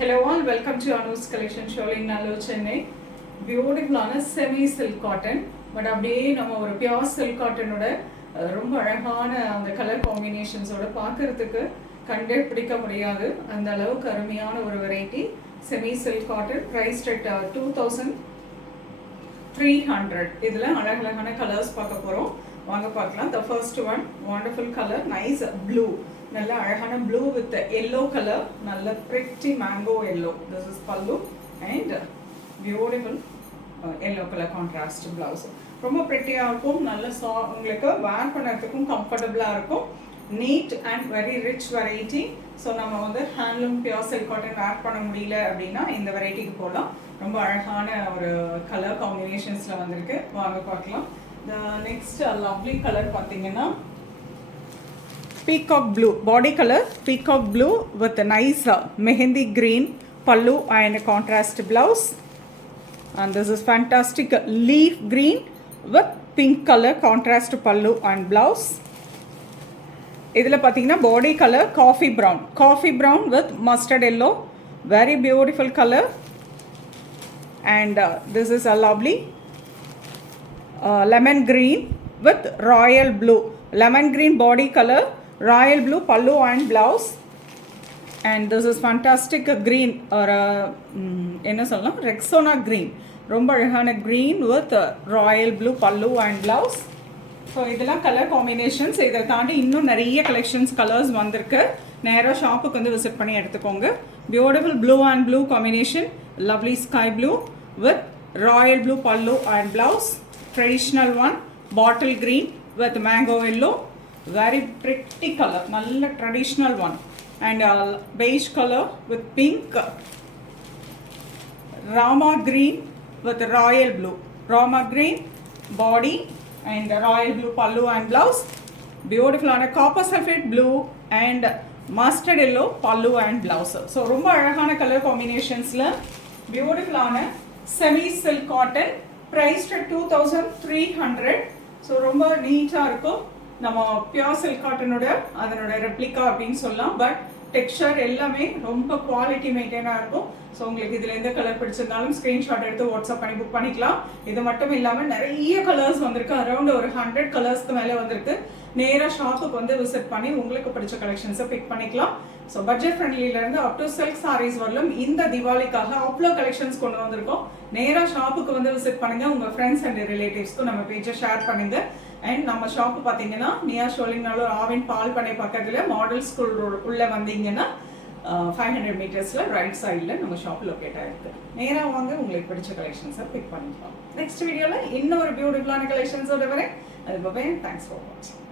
Hello all, welcome to Anu's collection showing Nallo Chennai. Beautiful semi silk cotton, but அப்படியே நம்ம ஒரு pure silk cotton ஓட ரொம்ப அழகான அந்த கலர் காம்பினேஷன்ஸ் ஓட பார்க்கிறதுக்கு கண்டே பிடிக்க முடியாது அந்த அளவுக்கு அருமையான ஒரு variety semi silk cotton priced at 2300. இதுல அழகழகான கலர்ஸ் பார்க்க போறோம். வாங்க பார்க்கலாம். The first one, wonderful color, nice blue. நல்ல அழகான blue with yellow color, நல்ல pretty mango yellow. This is pallu and beautiful yellow color contrast blouse. ரொம்ப pretty-ஆ இருக்கும். நல்ல உங்களுக்கு wear பண்ணறதுக்கும் comfortable-ஆ இருக்கும். Neat and very rich variety. So நம்ம வந்து handloom pure silk cotton wear பண்ண முடியல அப்படினா இந்த வெரைட்டிக்கு போலாம். ரொம்ப அழகான ஒரு color combinationsல வந்திருக்கு. வாங்க பார்க்கலாம். The next lovely color பாத்தீங்கன்னா peacock blue, body color peacock blue with a nice mehendi green pallu and contrast blouse, and this is fantastic leaf green with pink color contrast pallu and blouse. Idhula pathina body color coffee brown with mustard yellow, very beautiful color, and this is a lovely lemon green with royal blue, lemon green body color, royal blue pallu and blouse, and this is fantastic green or enna solla rexona green, romba alagana green with royal blue pallu and blouse. So idella color combinations. Idha taandi innum nariya collections colors vandirukku. நேரா ஷாப்புக்கு வந்து visit பண்ணி எடுத்துக்கோங்க. Beautiful blue and blue combination, lovely sky blue with royal blue pallu and blouse, traditional one bottle green with mango yellow, very pretty color, nalla traditional one, and beige color with pink, rama green with royal blue, rama green body and royal blue pallu and blouse, beautiful on a copper sulfate blue and mustard yellow pallu and blouse. So romba alagana color combinations la beautiful on a semi silk cotton priced at 2300. So ரொம்ப நீட்டா இருக்கும். நம்ம pure silk காட்டனோட அதனோட replica அப்படின்னு சொல்லலாம். But texture எல்லாமே ரொம்ப quality மெயின்டைனா இருக்கும். ஸோ உங்களுக்கு இதில் எந்த கலர் பிடிச்சிருந்தாலும் ஸ்க்ரீன்ஷாட் எடுத்து வாட்ஸ்அப் பண்ணி புக் பண்ணிக்கலாம். இது மட்டும் இல்லாமல் நிறைய கலர்ஸ் வந்திருக்கு. அரௌண்ட் ஒரு 100 கலர்ஸ்க்கு மேலே வந்திருக்கு. நேராக ஷாப்புக்கு வந்து விசிட் பண்ணி உங்களுக்கு பிடிச்ச கலெக்ஷன்ஸை பிக் பண்ணிக்கலாம். ஸோ பட்ஜெட் ஃப்ரெண்ட்லியிலேருந்து அப் டு சில்க் சாரீஸ் வரலும் இந்த தீபாவளிக்காக அவ்வளோ கலெக்ஷன்ஸ் கொண்டு வந்திருக்கோம். நேராக ஷாப்புக்கு வந்து விசிட் பண்ணுங்க. உங்கள் ஃப்ரெண்ட்ஸ் அண்ட் ரிலேட்டிவ்ஸ்க்கும் நம்ம பேஜை ஷேர் பண்ணுங்க. அண்ட் நம்ம ஷாப்பு பார்த்தீங்கன்னா நியர் ஷோலிங்னாலும் ஆவின் பால் பண்ணை பக்கத்தில் மாடல் ஸ்கூல் உள்ளே வந்தீங்கன்னா 500 மீட்டர்ஸில் ரைட் சைடில் நம்ம ஷாப் லொக்கேட் ஆகிருக்கு. நேராக வாங்க, உங்களுக்கு பிடிச்ச கலெக்ஷன்ஸை பிக் பண்ணிக்கலாம். நெக்ஸ்ட் வீடியோவில் இன்னொரு பியூட்டிஃபுல்லான கலெக்ஷன்ஸோட வரேன். அது தேங்க்ஸ் ஃபார் வாட்சிங்.